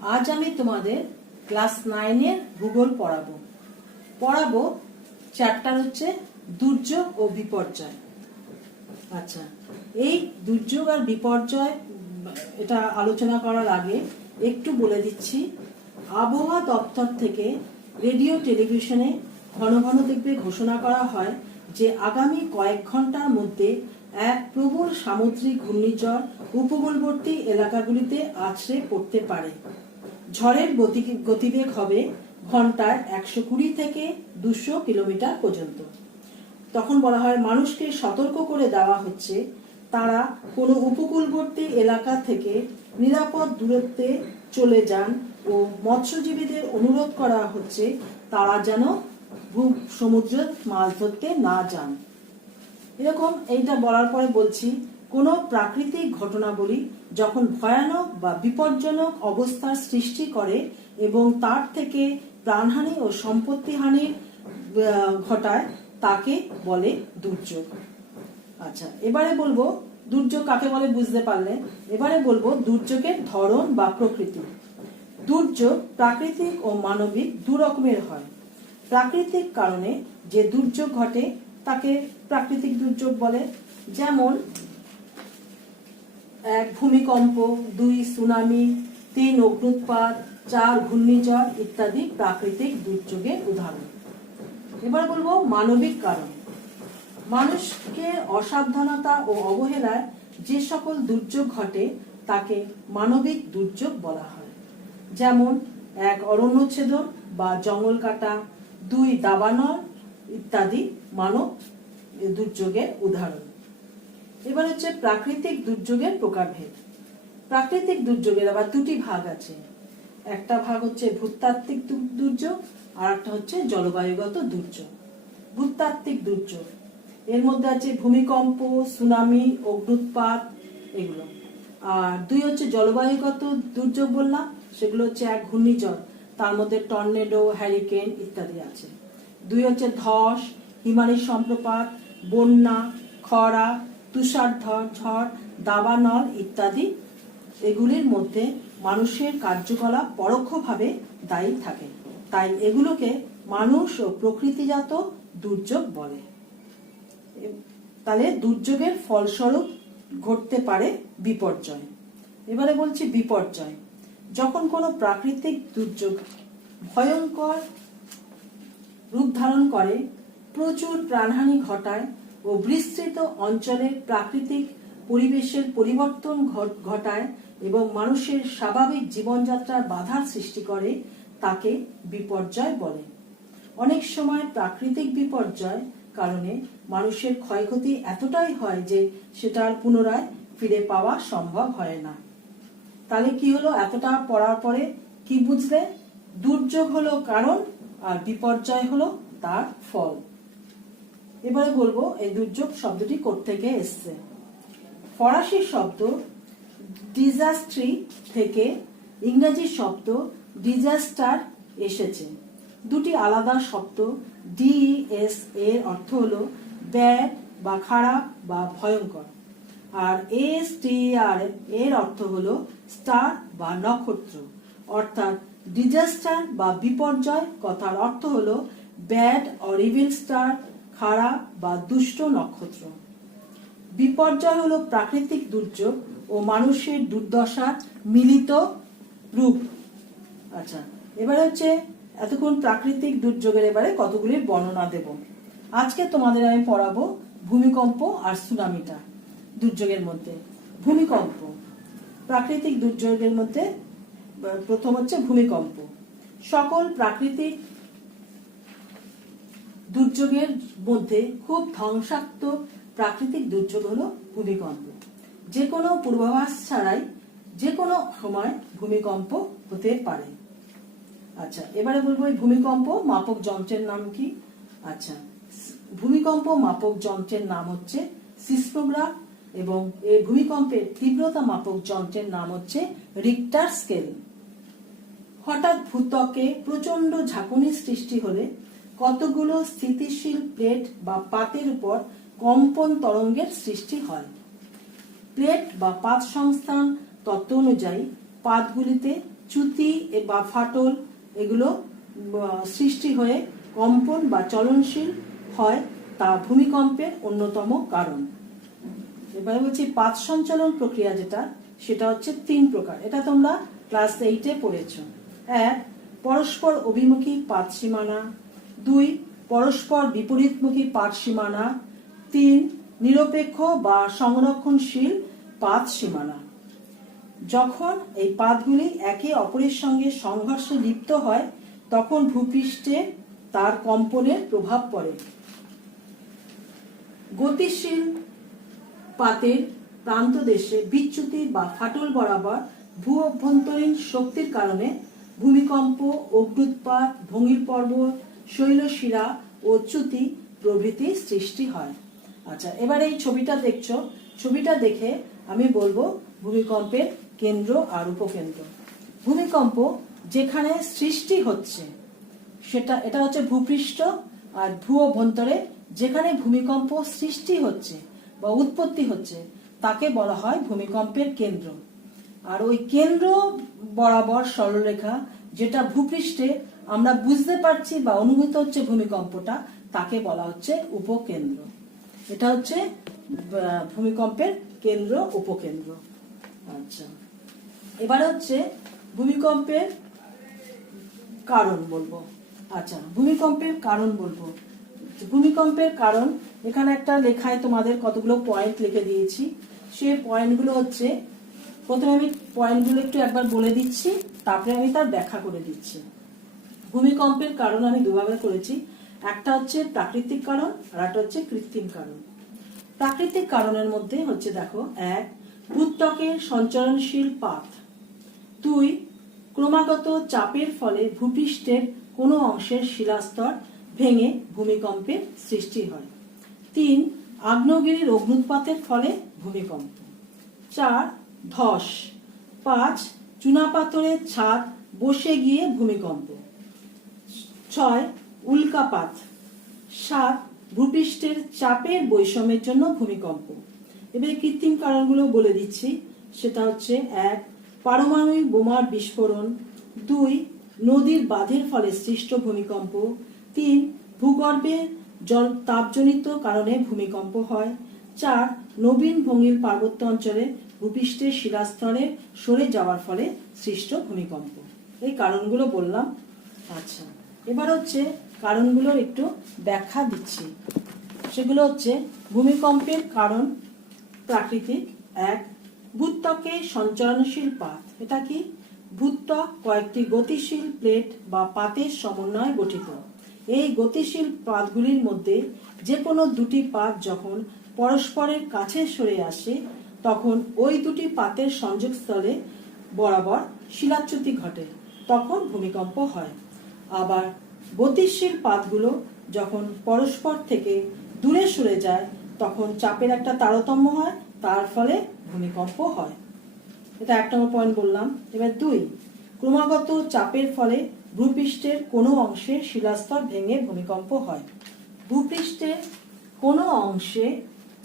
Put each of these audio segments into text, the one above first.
আজ আমি তোমাদের ক্লাস 9 এর ভূগোল পড়াবো চ্যাপ্টার হচ্ছে দুর্যোগ ও বিপর্যয়। আচ্ছা, এই দুর্যোগ আর বিপর্যয় এটা আলোচনা করার আগে একটু বলে দিচ্ছি, আবহাওয়া দপ্তর থেকে রেডিও টেলিভিশনে ঘন ঘন দেখবে ঘোষণা করা হয় যে আগামী কয়েক ঘন্টার মধ্যে এক প্রবল সামুদ্রিক ঘূর্ণিঝড় উপকূলবর্তী এলাকাগুলিতে আছড়ে পড়তে পারে। ঝড়ের গতিবেগ হবে ঘন্টায় 120 থেকে 200 কিলোমিটার পর্যন্ত। তখন বলা হয় মানুষকে সতর্ক করে দেওয়া হচ্ছে তারা কোনো উপকূলবর্তী এলাকা থেকে নিরাপদ দূরত্বে চলে যান ও মৎস্যজীবীদের অনুরোধ করা হচ্ছে তারা যেন সমুদ্রে মাছ ধরতে না যান। এরকম এইটা বলার পরে বলছি, কোনো প্রাকৃতিক ঘটনাবলী যখন ভয়ানক বা বিপজ্জনক অবস্থার সৃষ্টি করে এবং তার থেকে প্রাণহানি ও সম্পত্তিহানি ঘটায় তাকে বলে দুর্যোগ। আচ্ছা, এবারে বলবো দুর্যোগ কাকে বলে বুঝতে পারলে। এবারে বলবো দুর্যোগের ধরন বা প্রকৃতি। দুর্যোগ প্রাকৃতিক ও মানবিক দু রকমের হয়। প্রাকৃতিক কারণে যে দুর্যোগ ঘটে তাকে প্রাকৃতিক দুর্যোগ বলে, যেমন 1 ভূমিকম্প, 2 সুনামি, 3 অগ্ন্যুৎপাত, 4 ঘূর্ণিঝড় ইত্যাদি প্রাকৃতিক দুর্যোগের উদাহরণ। এবার বলবো মানবিক কারণ। মানুষকে অসাবধানতা ও অবহেলায় যে সকল দুর্যোগ ঘটে তাকে মানবিক দুর্যোগ বলা হয়, যেমন 1 অরণ্যচ্ছেদন বা জঙ্গল কাটা, 2 দাবানল ইত্যাদি মানব দুর্যোগের উদাহরণ। এবার হচ্ছে প্রাকৃতিক দুর্যোগের প্রকারভেদ। প্রাকৃতিক দুর্যোগের আবার দুটি ভাগ আছে, একটা ভাগ হচ্ছে ভূতাত্ত্বিক দুর্যোগ আর একটা হচ্ছে জলবায়ুগত দুর্যোগ। ভূতাত্ত্বিক দুর্যোগ এর মধ্যে আছে ভূমিকম্প, সুনামি, অগ্ন্যুৎপাত এগুলো। আর 2 হচ্ছে জলবায়ুগত দুর্যোগ বললাম, সেগুলো হচ্ছে 1 ঘূর্ণিঝড়, তার মধ্যে টর্নেডো, হ্যারিকেন ইত্যাদি আছে। 2 হচ্ছে ধস, হিমালয় সম্প্রপাত, বন্যা, খরা, তুষারঝড়, দাবানল ইত্যাদি। এগুলির মধ্যে মানুষের কার্যকলাপ পরোক্ষভাবে দায়ী থাকে, তাই এগুলোকে মানুষ ও প্রকৃতিজাত দুর্যোগ বলে। তাহলে দুর্যোগের ফলস্বরূপ ঘটতে পারে বিপর্যয়। এবারে বলছি বিপর্যয়। যখন কোনো প্রাকৃতিক দুর্যোগ ভয়ঙ্কর রূপ ধারণ করে, প্রচুর প্রাণহানি ঘটায় ও বিস্তৃত অঞ্চলের প্রাকৃতিক পরিবেশের পরিবর্তন ঘটায় এবং মানুষের স্বাভাবিক জীবনযাত্রার বাধার সৃষ্টি করে, তাকে বিপর্যয় বলে। অনেক সময় প্রাকৃতিক বিপর্যয় কারণে মানুষের ক্ষয়ক্ষতি এতটাই হয় যে সেটা আর পুনরায় ফিরে পাওয়া সম্ভব হয় না। তাহলে কি হলো, এতটা পড়ার পরে কি বুঝলে? দুর্যোগ হলো কারণ আর বিপর্যয় হলো তার ফল। এবারে বলবো এই দুর্যোগ শব্দটি কোত্থেকে এসছে। ফরাসি শব্দ ডিজাস্ট্রি থেকে ইংরেজি শব্দ ডিজাস্টার এসেছে। দুটি আলাদা শব্দ। ডিএস এর অর্থ হলো ব্যাড বা খারাপ বা ভয়ঙ্কর, আর এসটিআর এর অর্থ হলো স্টার বা নক্ষত্র। অর্থাৎ ডিজাস্টার বা বিপর্যয় কথার অর্থ হলো ব্যাড অর ইভিল স্টার, খারাপ বা দুষ্ট নক্ষত্র। বিপর্যয় হলো প্রাকৃতিক দুর্যোগ ও মানুষের দুর্দশার মিলিত রূপ। আচ্ছা, এবারে হচ্ছে এতক্ষণ প্রাকৃতিক দুর্যোগের এবারে কতগুলি বর্ণনা দেব। আজকে তোমাদের আমি পড়াবো ভূমিকম্প আর সুনামিটা দুর্যোগের মধ্যে। ভূমিকম্প প্রাকৃতিক দুর্যোগের মধ্যে প্রথম হচ্ছে ভূমিকম্প। সকল প্রাকৃতিক দুর্যোগের মধ্যে খুব ধ্বংসাত্মক প্রাকৃতিক দুর্যোগ হলো ভূমিকম্প। যে কোনো পূর্বাভাস ছাড়াই যে কোনো সময় ভূমিকম্প হতে পারে। আচ্ছা, এবারে বলবো এই ভূমিকম্প মাপক যন্ত্রের নাম কি। আচ্ছা, ভূমিকম্প মাপক যন্ত্রের নাম হচ্ছে সিসমোগ্রাফ এবং এই ভূমিকম্পের তীব্রতা মাপক যন্ত্রের নাম হচ্ছে রিক্টার স্কেল। হঠাৎ ভূত্বকে প্রচন্ড ঝাঁকুনির সৃষ্টি হলে কতগুলো স্থিতিশীল প্লেট বা পাতের উপর কম্পন তরঙ্গের সৃষ্টি হয়। প্লেট বা পাত সংস্থান তত্ত্ব অনুযায়ী পাতগুলিতে চ্যুতি বা ফাটল এগুলো সৃষ্টি হয়ে কম্পন বা চলনশীল হয়, তা ভূমিকম্পের অন্যতম কারণ। এবারে বলছি পাত সঞ্চালন প্রক্রিয়া যেটা, সেটা হচ্ছে 3 প্রকার। এটা তোমরা ক্লাস 8-এ পড়েছো। 1. পরস্পর অভিমুখী পাত সীমানা। 2. পরস্পর বিপরীতমুখী পাত সীমানা। 3. নিরপেক্ষ বা সংরক্ষণশীল পাত সীমানা। যখন এই পাতগুলি একে অপরের সঙ্গে সংঘর্ষে লিপ্ত হয় তখন ভূপৃষ্ঠে তার কম্পনের প্রভাব পড়ে। গতিশীল পাতের প্রান্তদেশে বিচ্যুতি বা ফাটল বরাবর ভূ অভ্যন্তরীণ শক্তির কারণে ভূমিকম্প, অগ্ন্যুৎপাত, ভঙ্গির পর্বত, শৈলশিরা ও চ্যুতি প্রভৃতি সৃষ্টি হয়। আচ্ছা, এবার এই ছবিটা দেখছো, ছবিটা দেখে আমি বলবো ভূমিকম্পের কেন্দ্র আর উপকেন্দ্র। ভূমিকম্প যেখানে সৃষ্টি হচ্ছে এটা হচ্ছে ভূপৃষ্ঠ, আর ভূ অভ্যন্তরে যেখানে ভূমিকম্প সৃষ্টি হচ্ছে বা উৎপত্তি হচ্ছে তাকে বলা হয় ভূমিকম্পের কেন্দ্র। আর ওই কেন্দ্র বরাবর সরলরেখা যেটা ভূপৃষ্ঠে আমরা বুঝতে পারছি বা অনুভূত হচ্ছে ভূমিকম্পটা, তাকে বলা হচ্ছে উপকেন্দ্র। এটা হচ্ছে ভূমিকম্পের কেন্দ্র উপকেন্দ্র। আচ্ছা, এবার হচ্ছে ভূমিকম্পের কারণ বলবো। আচ্ছা, ভূমিকম্পের কারণ বলবো। ভূমিকম্পের কারণ এখানে একটা লেখায় তোমাদের কতগুলো পয়েন্ট লিখে দিয়েছি। সেই পয়েন্টগুলো হচ্ছে, প্রথমে আমি পয়েন্টগুলো একটু একবার বলে দিচ্ছি, তারপরে আমি তার ব্যাখ্যা করে দিচ্ছি। ভূমিকম্পের কারণ আমি দুভাবে করেছি, একটা হচ্ছে প্রাকৃতিক কারণ আর একটা হচ্ছে কৃত্রিম কারণ। প্রাকৃতিক কারণের মধ্যে হচ্ছে দেখো, 1. ভূত্বকের সঞ্চরণশীল পাত। 2. ক্রমাগত চাপের ফলে ভূপৃষ্ঠের কোনো অংশের শিলাস্তর ভেঙে ভূমিকম্পের সৃষ্টি হয়। 3. আগ্নেয়গিরির অগ্ন্যুৎপাতের ফলে ভূমিকম্প। 4. ধস। 5. চুনাপাথরের ছাদ বসে গিয়ে ভূমিকম্প। 6. উল্কাপাত। 7. ভূপৃষ্ঠের চাপের বৈষম্যের জন্য ভূমিকম্প। এবার কৃত্রিম কারণগুলো বলে দিচ্ছি, সেটা হচ্ছে 1. পারমাণবিক বোমার বিস্ফোরণ। 2. নদীর বাঁধের ফলে সৃষ্ট ভূমিকম্প। 3. ভূগর্ভে জল তাপজনিত কারণে ভূমিকম্প হয়। 4. নবীন ভঙ্গিল পার্বত্য অঞ্চলে ভূপৃষ্ঠের শিলাস্তরে সরে যাওয়ার ফলে সৃষ্ট ভূমিকম্প। এই কারণগুলো বললাম। আচ্ছা, এবার হচ্ছে কারণগুলোর একটু ব্যাখ্যা দিচ্ছি। সেগুলো হচ্ছে ভূমিকম্পের কারণ প্রাকৃতিক। 1. ভূত্বকে সঞ্চরণশীল পাত। এটা কি? ভূত্বক কয়েকটি গতিশীল প্লেট বা পাতের সমন্বয়ে গঠিত। এই গতিশীল পাতগুলির মধ্যে যে কোনো দুটি পাত যখন পরস্পরের কাছে সরে আসে তখন ওই দুটি পাতের সংযোগস্থলে বরাবর শিলাচ্যুতি ঘটে, তখন ভূমিকম্প হয়। আবার গতিশীল পাতগুলো যখন পরস্পর থেকে দূরে সরে যায় তখন চাপের একটা তারতম্য হয়, তার ফলে ভূমিকম্প হয়। এটা 1 নম্বর পয়েন্ট বললাম। এবার 2. ক্রমাগত চাপের ফলে ভূপৃষ্ঠের কোনো অংশে শিলাস্তর ভেঙে ভূমিকম্প হয়। ভূপৃষ্ঠের কোনো অংশে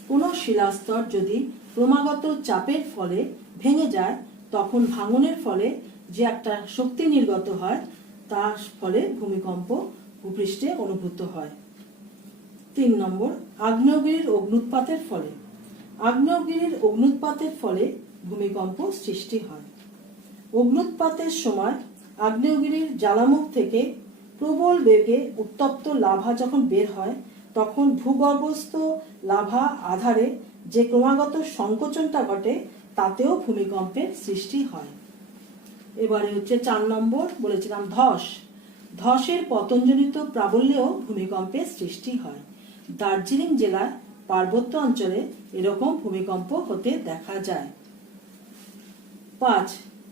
কোনো শিলাস্তর যদি ক্রমাগত চাপের ফলে ভেঙে যায় তখন ভাঙনের ফলে যে একটা শক্তি নির্গত হয় তার ফলে ভূমিকম্প ভূপৃষ্ঠে অনুভূত হয়। 3 নম্বর, আগ্নেয়গিরির অগ্ন্যুৎপাতের ফলে। আগ্নেয়গিরির অগ্ন্যুৎপাতের ফলে ভূমিকম্প সৃষ্টি হয়। অগ্ন্যুৎপাতের সময় আগ্নেয়গিরির জ্বালামুখ থেকে প্রবল বেগে উত্তপ্ত লাভা যখন বের হয় তখন ভূগর্ভস্থ লাভা আধারে যে ক্রমাগত সংকোচনটা ঘটে তাতেও ভূমিকম্পের সৃষ্টি হয়। এবারে হচ্ছে 4 নম্বর বলেছিলাম ধস। ধসের পতনজনিত প্রাবল্যেও ভূমিকম্পের সৃষ্টি হয়। দার্জিলিং জেলার পার্বত্য অঞ্চলে এরকম ভূমিকম্প হতে দেখা যায়। 5.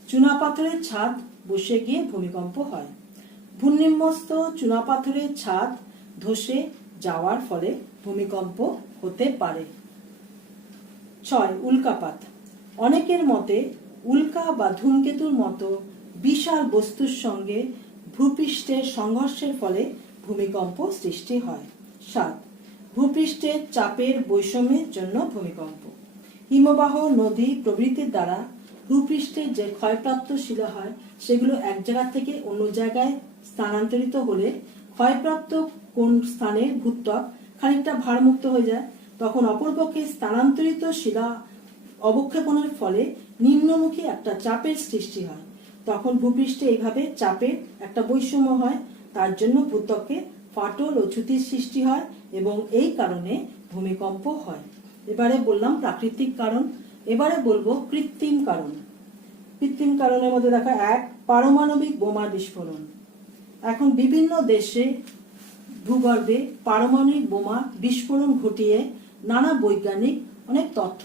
চুনাপাথরের ছাদ বসে গিয়ে ভূমিকম্প হয়। ভূনিম্নস্থ চুনাপাথরের ছাদ ধসে যাওয়ার ফলে ভূমিকম্প হতে পারে। 6. উল্কাপাত। অনেকের মতে উল্কা বা ধূমকেতুর মতো বিশাল বস্তুর সঙ্গে ভূপৃষ্ঠের সংঘর্ষের ফলে ভূমিকম্প সৃষ্টি হয়। 7. ভূপৃষ্ঠের চাপের বৈষম্যের জন্য ভূমিকম্প। হিমবাহ, নদী প্রভৃতির দ্বারা ভূপৃষ্ঠে যে ক্ষয়প্রাপ্ত শিলা হয় সেগুলো এক জায়গা থেকে অন্য জায়গায় স্থানান্তরিত হলে ক্ষয়প্রাপ্ত কোন স্থানে ভূত্বক খানিকটা ভারমুক্ত হয়ে যায়, তখন অপরপক্ষে স্থানান্তরিত শিলা অবক্ষেপণের ফলে নিম্নমুখী একটা চাপের সৃষ্টি হয়। তখন ভূপৃষ্ঠে এইভাবে চাপের একটা বৈষম্য হয়, তার জন্য ভূত্বকে ফাটল ও চ্যুতির সৃষ্টি হয় এবং এই কারণে ভূমিকম্প হয়। এবারে বললাম প্রাকৃতিক কারণ, এবারে বলবো কৃত্রিম কারণ। কৃত্রিম কারণের মধ্যে দেখা 1, পারমাণবিক বোমা বিস্ফোরণ। এখন বিভিন্ন দেশে ভূগর্ভে পারমাণবিক বোমা বিস্ফোরণ ঘটিয়ে নানা বৈজ্ঞানিক অনেক তথ্য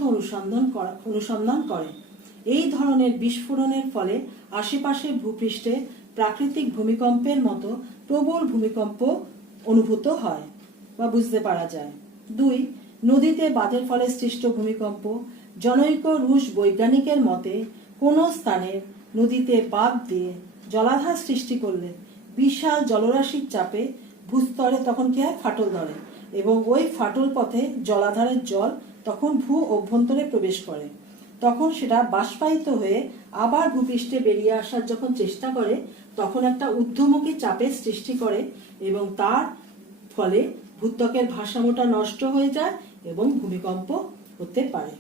অনুসন্ধান করে। এই ধরনের বিস্ফোরণের ফলে আশেপাশের ভূপৃষ্ঠে প্রাকৃতিক ভূমিকম্পের মতো প্রবল ভূমিকম্প অনুভূত হয় বা বুঝতে পারা যায়। 2, নদীতে বাঁধের ফলে সৃষ্ট ভূমিকম্প। জনৈক রুশ বৈজ্ঞানিকের মতে কোনো স্থানের নদীতে বাঁধ দিয়ে জলাধার সৃষ্টি করলে বিশাল জলরাশির চাপে ভূস্তরে তখন কি হয়, ফাটল ধরে এবং ওই ফাটল পথে জলাধারের জল তখন ভূ অভ্যন্তরে প্রবেশ করে। তখন সেটা বাষ্পায়িত হয়ে আবার ভূপৃষ্ঠে বেরিয়ে আসার যখন চেষ্টা করে তখন একটা ঊর্ধ্বমুখী চাপের সৃষ্টি করে এবং তার ফলে ভূত্বকের ভারসাম্যটা নষ্ট হয়ে যায় এবং ভূমিকম্প হতে পারে।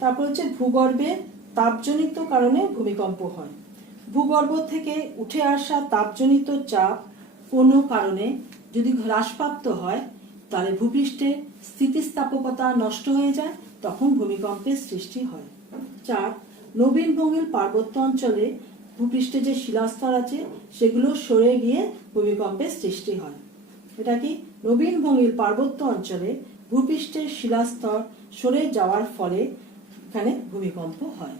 তারপর হচ্ছে ভূগর্ভে তাপজনিত কারণে ভূমিকম্প হয়। ভূগর্ভ থেকে উঠে আসা তাপজনিত চাপ কোনো কারণে যদি হ্রাসপ্রাপ্ত হয় তাহলে ভূপৃষ্ঠে স্থিতিস্থাপকতা নষ্ট হয়ে যায়, তখন ভূমিকম্পের সৃষ্টি হয়। 4, নবীন ভঙ্গিল পার্বত্য অঞ্চলে ভূপৃষ্ঠে যে শিলাস্তর আছে সেগুলো সরে গিয়ে ভূমিকম্পের সৃষ্টি হয়। এটা কি, নবীন ভঙ্গিল পার্বত্য অঞ্চলে ভূপৃষ্ঠের শিলাস্তর সরে যাওয়ার ফলে এখানে ভূমিকম্প হয়।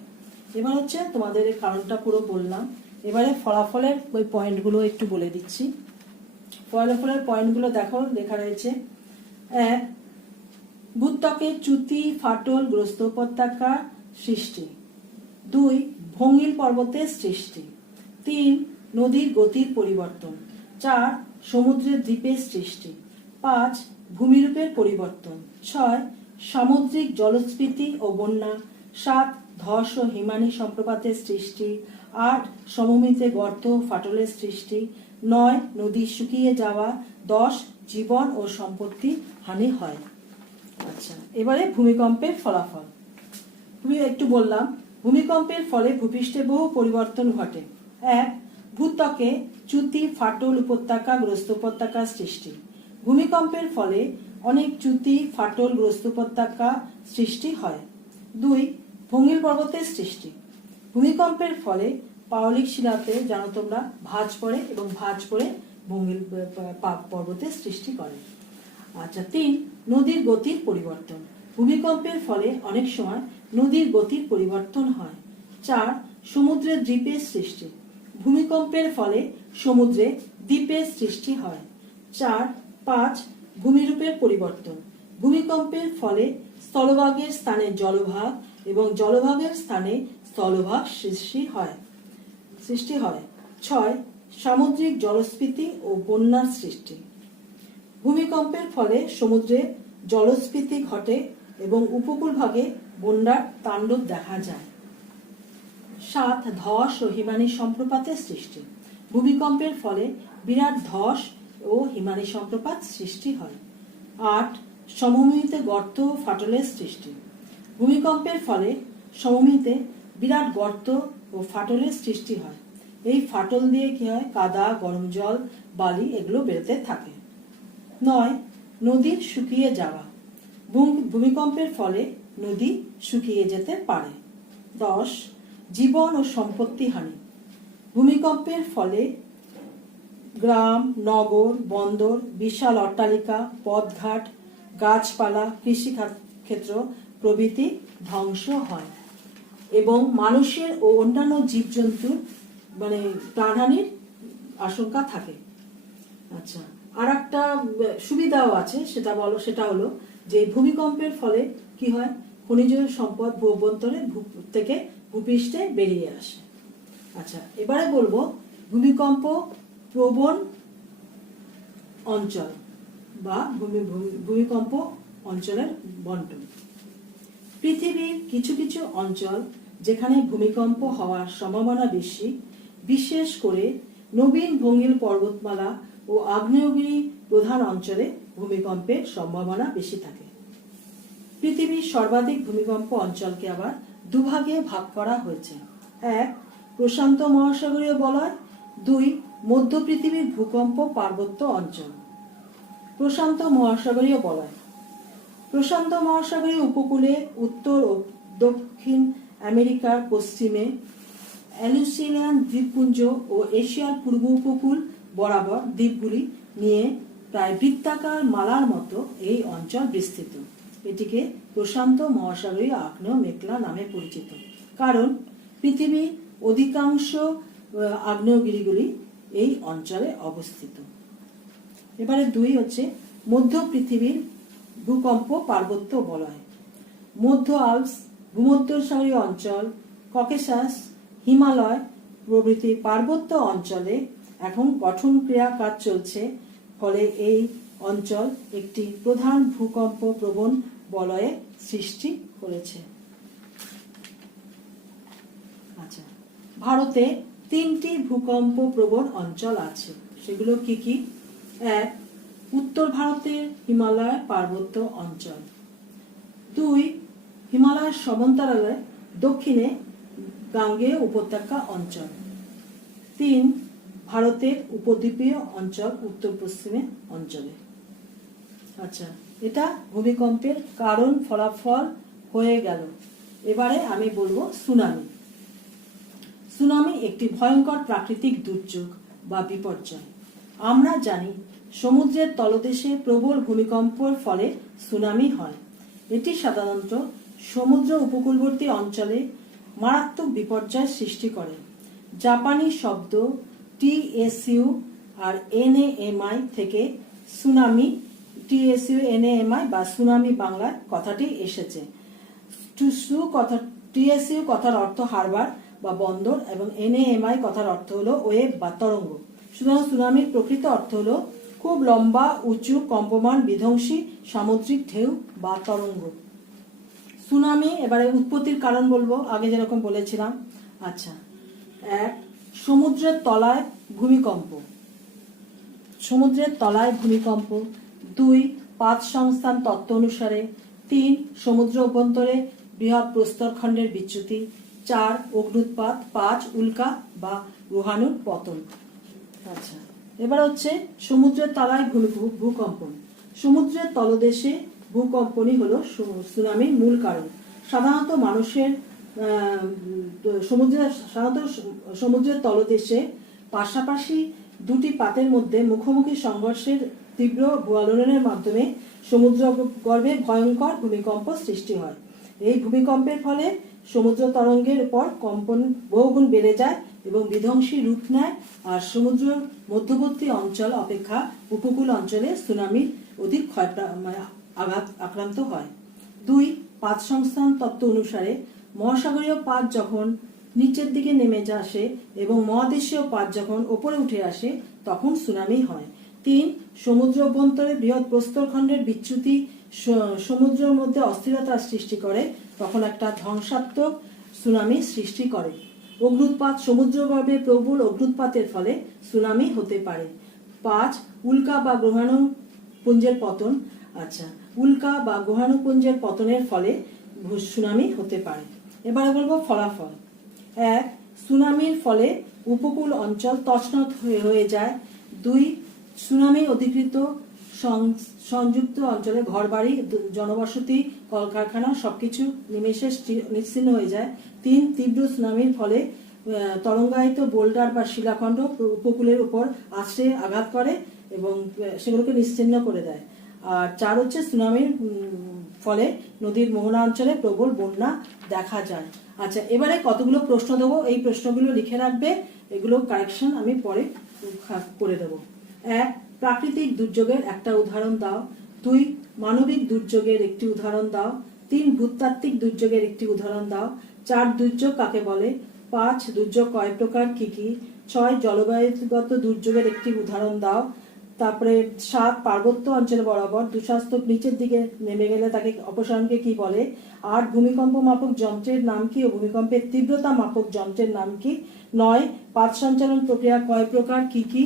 এবার হচ্ছে তোমাদের এই কারণটা পুরো বললাম, এবারে ফলাফলের ওই পয়েন্টগুলো একটু বলে দিচ্ছি। ফলাফলের পয়েন্টগুলো দেখো, লেখা রয়েছে 1, ভূত্বকের চ্যুতি ফাটল গ্রস্ত উপত্যকা সৃষ্টি। 2, ভঙ্গিল পর্বতের সৃষ্টি। 3, নদীর গতির পরিবর্তন। 4, সমুদ্রের দ্বীপের সৃষ্টি। 5, ভূমিরূপের পরিবর্তন। 6, সামুদ্রিক জলস্ফীতি ও বন্যা। 7, ধস ও হিমানী সম্প্রপাতের সৃষ্টি। 8, সমভূমিতে গর্ত ও ফাটলের সৃষ্টি। 9, নদী শুকিয়ে যাওয়া। 10, জীবন ও সম্পত্তি হানি হয়। আচ্ছা, এবারে ভূমিকম্পের ফলাফল একটু বললাম। ভূমিকম্পের ফলে ভূপৃষ্ঠে বহু পরিবর্তন ঘটে। 1, ভূত্বকে চ্যুতি ফাটল উপত্যকা গ্রস্ত উপত্যকা সৃষ্টি। ভূমিকম্পের ফলে অনেক চ্যুতি ফাটল গ্রস্ত উপত্যকা সৃষ্টি হয়। 2, ভঙ্গিল পর্বতের সৃষ্টি। ভূমিকম্পের ফলে পাললিক শিলাতে জানো তোমরা ভাঁজ পড়ে এবং ভাঁজ পড়ে ভঙ্গিল পর্বতের সৃষ্টি করে। আচ্ছা, 3, নদীর গতির পরিবর্তন। ভূমিকম্পের ফলে অনেক সময় নদীর গতির পরিবর্তন হয়। 4, সমুদ্রের দ্বীপের সৃষ্টি। ভূমিকম্পের ফলে সমুদ্রে দ্বীপের সৃষ্টি হয়। 4, 5, ভূমিরূপের পরিবর্তন। ভূমিকম্পের ফলে স্থলভাগের স্থানে জলভাগ এবং জলভাগের স্থানে স্থলভাগ সৃষ্টি হয়। 6, সামুদ্রিক জলস্ফীতি ও বন্যার সৃষ্টি। ভূমিকম্পের ফলে সমুদ্রে জলস্ফীতি ঘটে এবং উপকূল ভাগে বন্যার তাণ্ডব দেখা যায়। 7, ধস ও হিমানী সম্প্রপাতের সৃষ্টি। ভূমিকম্পের ফলে বিরাট ধস ও হিমানী সম্প্রপাত সৃষ্টি হয়। 8, সমভূমিতে গর্ত ও ফাটলের সৃষ্টি। ভূমিকম্পের ফলে সমভূমিতে বিরাট গর্ত ও ফাটলের সৃষ্টি হয়। এই ফাটল দিয়ে কি হয়, কাদা, গরম জল, বালি এগুলো বেরোতে থাকে। 9, নদীর শুকিয়ে যাওয়া। ভূমিকম্পের ফলে নদী শুকিয়ে যেতে পারে। 10, জীবন ও সম্পত্তি হানি। ভূমিকম্পের ফলে গ্রাম, নগর, বন্দর, বিশাল অট্টালিকা, পথঘাট, গাছপালা, কৃষি ক্ষেত্র প্রভৃতি ধ্বংস হয় এবং মানুষের ও অন্যান্য জীবজন্তুর প্রাণহানির আশঙ্কা থাকে। আচ্ছা, আর একটা সুবিধাও আছে, সেটা হলো যে ভূমিকম্পের ফলে কি হয়, খনিজ সম্পদ ভূ অভ্যন্তরে থেকে ভূপৃষ্ঠে বেরিয়ে আসে। আচ্ছা, এবারে বলবো ভূমিকম্প প্রবণ অঞ্চল বা ভূমিকম্প অঞ্চলের বন্টন। পৃথিবীর কিছু কিছু অঞ্চল যেখানে ভূমিকম্প হওয়ার সম্ভাবনা বেশি, বিশেষ করে নবীন ভঙ্গিল পর্বতমালা ও আগ্নেয়গিরি প্রধান অঞ্চলে ভূমিকম্পের সম্ভাবনা বেশি থাকে। পৃথিবীর সর্বাধিক ভূমিকম্প অঞ্চলকে আবার দুভাগে ভাগ করা হয়েছে। 1. প্রশান্ত মহাসাগরীয় বলয়। 2. মধ্য পৃথিবীর ভূকম্প পার্বত্য অঞ্চল। প্রশান্ত মহাসাগরীয় বলয়। প্রশান্ত মহাসাগরীয় উপকূলে উত্তর ও দক্ষিণ আমেরিকার পশ্চিমে অ্যালুসিলিয়ান দ্বীপপুঞ্জ ও এশিয়ার পূর্ব উপকূল বরাবর দ্বীপগুলি নিয়ে প্রায় বৃত্তাকার মালার মতো এই অঞ্চল বিস্তৃত। এটিকে প্রশান্ত মহাসাগরীয় আগ্নেয় মেঘলা নামে পরিচিত, কারণ পৃথিবীর অধিকাংশ আগ্নেয়গিরিগুলি এই অঞ্চলে অবস্থিত। এবারে 2 হচ্ছে মধ্য পৃথিবীর ভূকম্প পার্বত্য বলয়। মধ্য আল্পস, ভূমধ্যসাগরীয় অঞ্চল, ককেশাস, হিমালয় প্রভৃতি পার্বত্য অঞ্চলে এখন গঠন ক্রিয়া কাজ চলছে, ফলে এই অঞ্চল একটি প্রধান ভূকম্প প্রবণ বলয়ে সৃষ্টি করেছে। আচ্ছা, ভারতে 3টি ভূকম্প প্রবণ অঞ্চল আছে। সেগুলো কি কি? 1. উত্তর ভারতের হিমালয় পার্বত্য অঞ্চল। 2. হিমালয়ের সমান্তরালে দক্ষিণে গাঙ্গেয় উপত্যকা অঞ্চল। 3. ভারতের উপদ্বীপীয় অঞ্চল উত্তর পশ্চিমে অঞ্চলে। আচ্ছা, এটা ভূমিকম্পের কারণ ফলাফল হয়ে গেল। এবারে আমি বলবো সুনামি। সুনামি একটি ভয়ঙ্কর প্রাকৃতিক দুর্যোগ বা বিপর্যয়। আমরা জানি সমুদ্রের তলদেশে প্রবল ভূমিকম্পের ফলে সুনামি হয়। এটি সাধারণত সমুদ্র উপকূলবর্তী অঞ্চলে মারাত্মক বিপর্যয় সৃষ্টি করে। জাপানি শব্দ TSU আর NAMI থেকে সুনামি, TSU NAMI বা সুনামি বাংলা কথাটি এসেছে। TSU কথার অর্থ হারবার বা বন্দর এবং NAMI কথার অর্থ হলো ওয়েভ বা তরঙ্গ। সুতরাং সুনামির প্রকৃত অর্থ হলো খুব লম্বা, উঁচু, কম্পমান, বিধ্বংসী সামুদ্রিক ঢেউ বা তরঙ্গ। সুনামি এবারে উৎপত্তির কারণ বলবো, আগে যেরকম বলেছিলাম। আচ্ছা, 1. সমুদ্রের তলায় ভূমিকম্প। সমুদ্রের তলায় ভূমিকম্প। 2. পাত সংস্থান তত্ত্ব অনুসারে। 3. সমুদ্র অভ্যন্তরে বৃহৎ প্রস্তরখণ্ডের বিচ্যুতি। 4. অগ্ন্যুৎপাত। 5. উল্কা বা গ্রহাণুর পতন। আচ্ছা, এবার হচ্ছে সমুদ্রের তলায় ভূকম্পন। সমুদ্রের তলদেশে ভূকম্পনই হলো সুনামির মূল কারণ। সাধারণত সমুদ্রের তলদেশে পাশাপাশি দুটি পাতের মধ্যে মুখোমুখি সংঘর্ষের তীব্র ভূয়ালোড়নের মাধ্যমে সমুদ্র গর্ভে ভয়ঙ্কর ভূমিকম্প সৃষ্টি হয়। এই ভূমিকম্পের ফলে সমুদ্র তরঙ্গের উপর কম্পন বহুগুণ বেড়ে যায় এবং বিধ্বংসী রূপ নেয়, আর সমুদ্র মধ্যবর্তী অঞ্চল অপেক্ষা উপকূল অঞ্চলে সুনামির অধিক আক্রান্ত হয়। 2. পাত সংস্থান তত্ত্ব অনুসারে মহাসাগরীয় পাত যখন নিচের দিকে নেমে আসে এবং মহাদেশীয় পাত যখন ওপরে উঠে আসে তখন সুনামি হয়। 3. সমুদ্র অভ্যন্তরে বৃহৎ প্রস্তরখণ্ডের বিচ্যুতি সমুদ্রের মধ্যে অস্থিরতার সৃষ্টি করে, তখন একটা ধ্বংসাত্মক সুনামি সৃষ্টি করে। অগ্ন্যুৎপাত, সমুদ্রগর্ভে প্রবল অগ্ন্যুৎপাতের ফলে সুনামি হতে পারে। 5. উল্কা বা গ্রহাণুপুঞ্জের পতন। আচ্ছা, উল্কা বা গ্রহাণুপুঞ্জের পতনের ফলে সুনামি হতে পারে। এবারে বলবো ফলাফল। 1. সুনামির ফলে উপকূল অঞ্চল তছনছ হয়ে যায়। 2. সুনামি অধিকৃত সংযুক্ত অঞ্চলে ঘরবাড়ি, জনবসতি, কলকারখানা সবকিছু নিমেষে নিশ্চিহ্ন হয়ে যায়। 3. তীব্র সুনামির ফলে তরঙ্গায়িত বোল্ডার বা শিলাখণ্ড উপকূলের উপর আছড়ে আঘাত করে এবং সেগুলোকে নিশ্চিহ্ন করে দেয়। আর 4 হচ্ছে সুনামির ফলে নদীর মোহনা অঞ্চলে প্রবল বন্যা দেখা যায়। আচ্ছা, এবারে কতগুলো প্রশ্ন দেবো, এই প্রশ্নগুলো লিখে রাখবে, এগুলো কারেকশন আমি পরে করে দেবো। 1. প্রাকৃতিক দুর্যোগের একটা উদাহরণ দাও। 2. মানবিক দুর্যোগের একটি উদাহরণ দাও। 3. ভূতাত্ত্বিক দুর্যোগের একটি উদাহরণ দাও। 4. দুর্যোগ কাকে বলে। 5. দুর্যোগ কয় প্রকার, কি কি। 6. জলবায়ুগত দুর্যোগের একটি উদাহরণ দাও। তারপরে 7 পার্বত্য অঞ্চল বরাবর দুঃস্বাস্থ্য নিচের দিকে নেমে গেলে তাকে অপসারণকে কি বলে। 8 ভূমিকম্প মাপক যন্ত্রের নাম কি ও ভূমিকম্পের তীব্রতা মাপক যন্ত্রের নাম কি। 9 পাত সঞ্চালন প্রক্রিয়া কয় প্রকার, কি কি।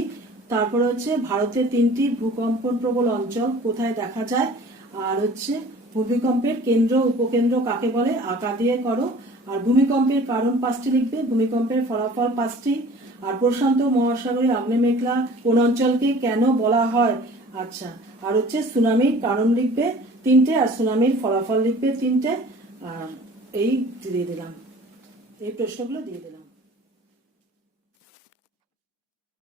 তারপরে হচ্ছে ভারতের 3টি ভূকম্পন প্রবল অঞ্চল কোথায় দেখা যায়। আর হচ্ছে ভূমিকম্পের কেন্দ্র উপকেন্দ্র কাকে বলে, আঁকা দিয়ে করো। আর ভূমিকম্পের কারণ 5টি লিখবে, ভূমিকম্পের ফলাফল 5টি। আর প্রশান্ত মহাসাগরীয় আগ্নেয় মেঘলা কোন অঞ্চলকে কেন বলা হয়। আচ্ছা, আর হচ্ছে সুনামির কারণ লিখবে 3টে, আর সুনামির ফলাফল লিখবে 3টে। আর এই দিয়ে দিলাম, এই প্রশ্নগুলো দিয়ে দিলাম।